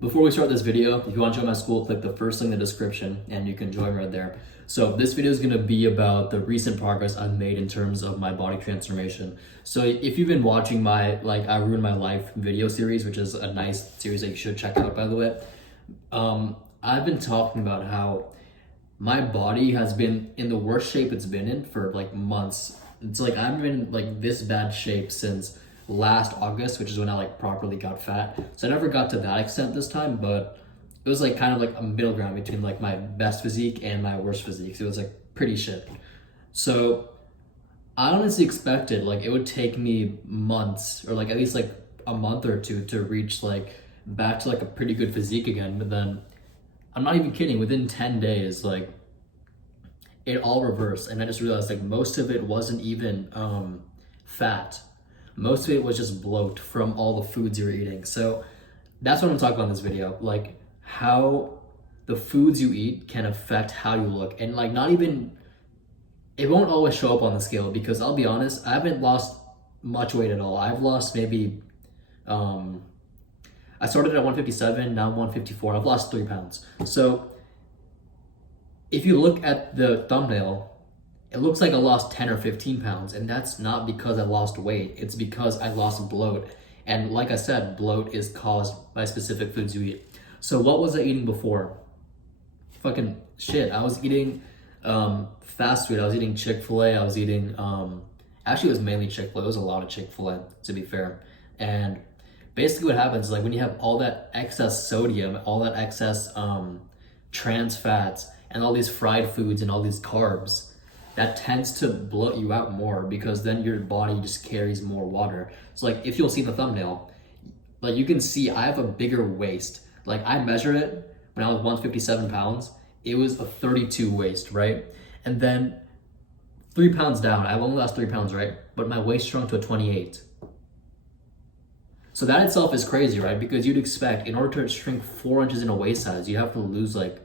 Before we start this video, if you want to join my school, click the first link in the description and you can join right there. So this video is going to be about the recent progress I've made in terms of my body transformation. So if you've been watching my I Ruined My Life video series, which is a nice series that you should check out, by the way, I've been talking about how my body has been in the worst shape it's been in for like months. It's like I've been in like this bad shape since last August, which is when I like properly got fat. So I never got to that extent this time, but it was like kind of like a middle ground between like my best physique and my worst physique. So it was like pretty shit. So I honestly expected like it would take me months or like at least like a month or two to reach like back to like a pretty good physique again. But then I'm not even kidding, within 10 days, like it all reversed. And I just realized like most of it wasn't even fat. Most of it was just bloat from all the foods you're eating. So that's what I'm talking about in this video, like how the foods you eat can affect how you look. And like not even, it won't always show up on the scale because I'll be honest, I haven't lost much weight at all. I've lost maybe, I started at 157, now I'm 154. I've lost 3 pounds. So if you look at the thumbnail, it looks like I lost 10 or 15 pounds, and that's not because I lost weight. It's because I lost bloat. And like I said, bloat is caused by specific foods you eat. So what was I eating before? Fucking shit. I was eating fast food. I was eating Chick-fil-A. I was eating, actually it was mainly Chick-fil-A. It was a lot of Chick-fil-A, to be fair. And basically what happens is like when you have all that excess sodium, all that excess trans fats, and all these fried foods and all these carbs, that tends to bloat you out more because then your body just carries more water. So like if you'll see the thumbnail, like you can see I have a bigger waist. Like I measured it when I was 157 pounds, it was a 32 waist, right? And then 3 pounds down, I've only lost 3 pounds, right? But my waist shrunk to a 28. So that itself is crazy, right? Because you'd expect in order to shrink 4 inches in a waist size, you have to lose like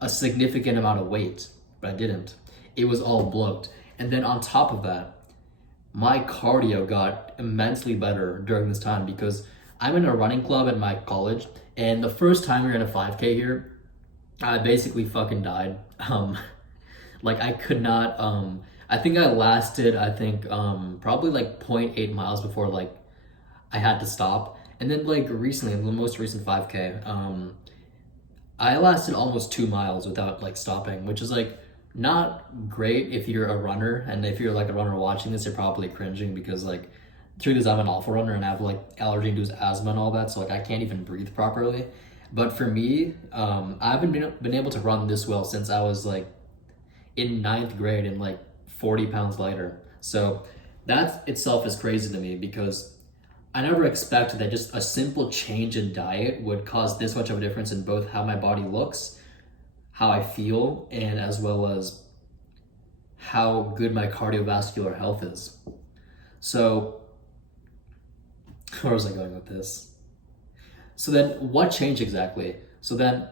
a significant amount of weight, but I didn't. It was all bloat. And then on top of that, my cardio got immensely better during this time because I'm in a running club at my college, and the first time we were in a 5K here, I basically fucking died. Like I could not, I think I lasted, probably like 0.8 miles before like I had to stop. And then like recently, the most recent 5K, I lasted almost 2 miles without like stopping, which is like not great if you're a runner. And if you're like a runner watching this, you're probably cringing because like the truth is I'm an awful runner and I have like allergy-induced asthma and all that, so like I can't even breathe properly. But for me, I haven't been able to run this well since I was like in 9th grade and like 40 pounds lighter. So that itself is crazy to me because I never expected that just a simple change in diet would cause this much of a difference in both how my body looks, how I feel, and as well as how good my cardiovascular health is. So, where was I going with this? So then, what changed exactly? So then,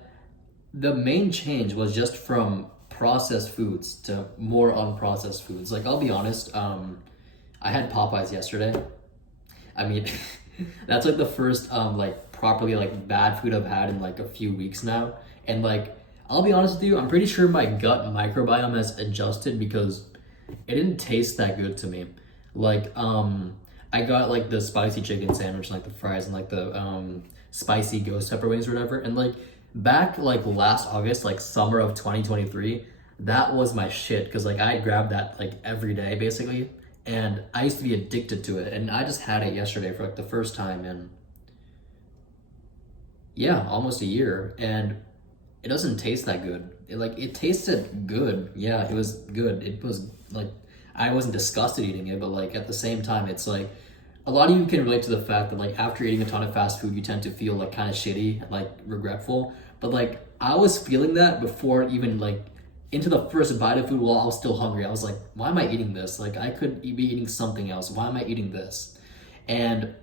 the main change was just from processed foods to more unprocessed foods. Like, I'll be honest, I had Popeyes yesterday. I mean, that's like the first like properly like bad food I've had in like a few weeks now. And like, I'll be honest with you, I'm pretty sure my gut microbiome has adjusted because it didn't taste that good to me. Like, I got like the spicy chicken sandwich, like the fries and like the spicy ghost pepper wings or whatever. And like back like last August, like summer of 2023, that was my shit. Cause like I grabbed that like every day basically. And I used to be addicted to it. And I just had it yesterday for like the first time in, yeah, almost a year. And it doesn't taste that good. It tasted good. Yeah, it was good. It was like, I wasn't disgusted eating it, but like at the same time, it's like, a lot of you can relate to the fact that like after eating a ton of fast food, you tend to feel like kind of shitty, like regretful. But like I was feeling that before even like into the first bite of food while I was still hungry. I was like, why am I eating this? Like I could be eating something else. Why am I eating this? And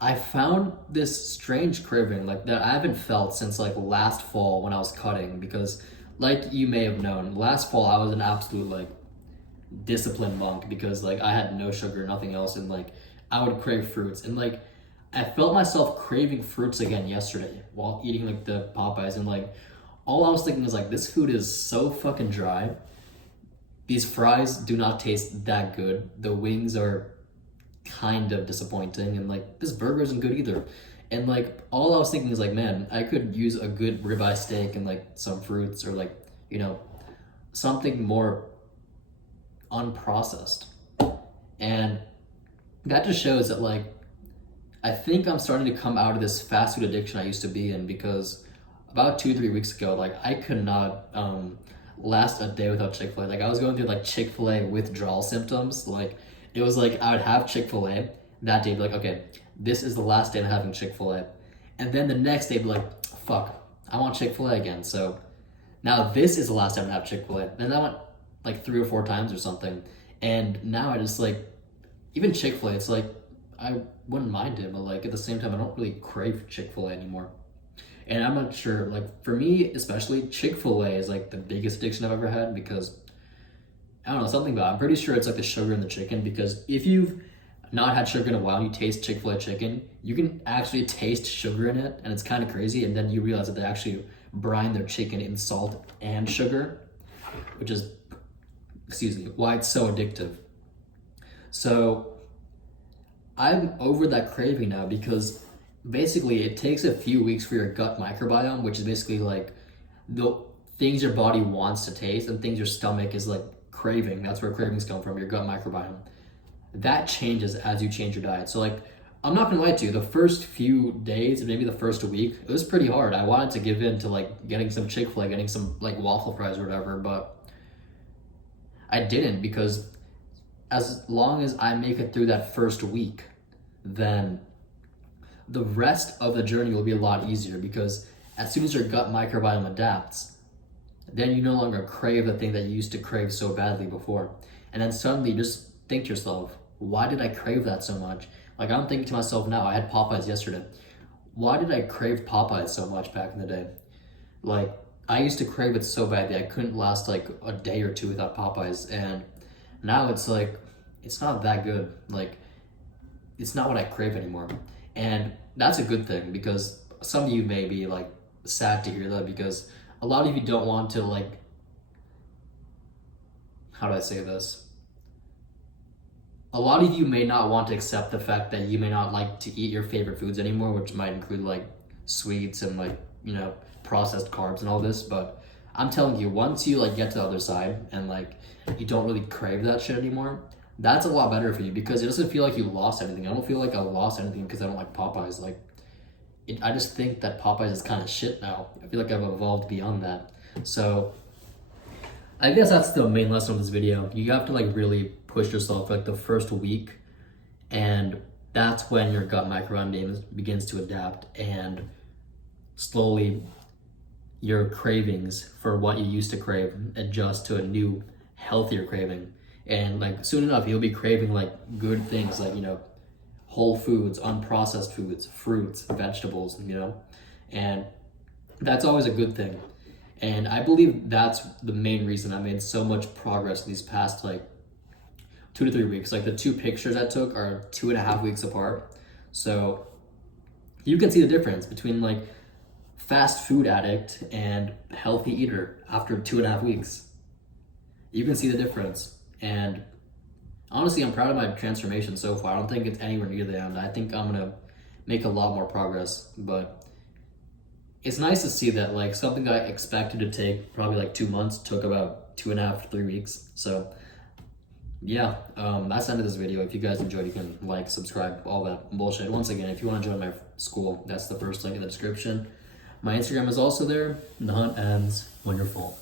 I found this strange craving like that I haven't felt since like last fall when I was cutting because like you may have known, last fall I was an absolute like disciplined monk because like I had no sugar, nothing else, and like I would crave fruits and like I felt myself craving fruits again yesterday while eating like the Popeyes, and like all I was thinking is like, this food is so fucking dry. These fries do not taste that good. The wings are kind of disappointing, and like this burger isn't good either. And like all I was thinking is like, man, I could use a good ribeye steak and like some fruits, or like, you know, something more unprocessed. And that just shows that like I think I'm starting to come out of this fast food addiction I used to be in, because about 2-3 weeks ago, like I could not last a day without Chick-fil-A. Like I was going through like Chick-fil-A withdrawal symptoms. Like it was like I would have Chick-fil-A that day, be like, okay, this is the last day I'm having Chick-fil-A. And then the next day, be like, fuck, I want Chick-fil-A again. So now this is the last time I have Chick-fil-A. And that went like 3 or 4 times or something. And now I just like, even Chick-fil-A, it's like, I wouldn't mind it, but like at the same time, I don't really crave Chick-fil-A anymore. And I'm not sure, like for me especially, Chick-fil-A is like the biggest addiction I've ever had, because I don't know, something about it. I'm pretty sure it's like the sugar in the chicken, because if you've not had sugar in a while and you taste Chick-fil-A chicken, you can actually taste sugar in it, and it's kind of crazy. And then you realize that they actually brine their chicken in salt and sugar, which is, excuse me, why it's so addictive. So I'm over that craving now, because basically it takes a few weeks for your gut microbiome, which is basically like the things your body wants to taste and things your stomach is like craving. That's where cravings come from, your gut microbiome. That changes as you change your diet. So like, I'm not gonna lie to you, the first few days, maybe the first week, it was pretty hard. I wanted to give in to like getting some Chick-fil-A, getting some like waffle fries or whatever, but I didn't, because as long as I make it through that first week, then the rest of the journey will be a lot easier, because as soon as your gut microbiome adapts, then you no longer crave the thing that you used to crave so badly before. And then suddenly just think to yourself, why did I crave that so much? Like I'm thinking to myself now, I had Popeyes yesterday. Why did I crave Popeyes so much back in the day? Like I used to crave it so badly, I couldn't last like a day or two without Popeyes. And now it's like, it's not that good. Like it's not what I crave anymore. And that's a good thing, because some of you may be like sad to hear that, because a lot of you don't want to like, how do I say this? A lot of you may not want to accept the fact that you may not like to eat your favorite foods anymore, which might include like sweets and like, you know, processed carbs and all this. But I'm telling you, once you like get to the other side and like you don't really crave that shit anymore, that's a lot better for you, because it doesn't feel like you lost anything. I don't feel like I lost anything because I don't like Popeyes. Like, I just think that Popeyes is kind of shit now. I feel like I've evolved beyond that. So I guess that's the main lesson of this video. You have to like really push yourself for like the first week, and that's when your gut microbiome begins to adapt, and slowly your cravings for what you used to crave adjust to a new, healthier craving. And like soon enough, you'll be craving like good things, like, you know, whole foods, unprocessed foods, fruits, vegetables, you know, and that's always a good thing. And I believe that's the main reason I made so much progress these past like 2 to 3 weeks. Like the 2 pictures I took are 2.5 weeks apart. So you can see the difference between like fast food addict and healthy eater after 2.5 weeks. You can see the difference. And honestly, I'm proud of my transformation so far. I don't think it's anywhere near the end. I think I'm gonna make a lot more progress, but it's nice to see that like something I expected to take probably like 2 months took about 2.5 to 3 weeks. So yeah, that's the end of this video. If you guys enjoyed, you can like, subscribe, all that bullshit. Once again, if you want to join my school, that's the first link in the description. My Instagram is also there. The hunt ends when you're full.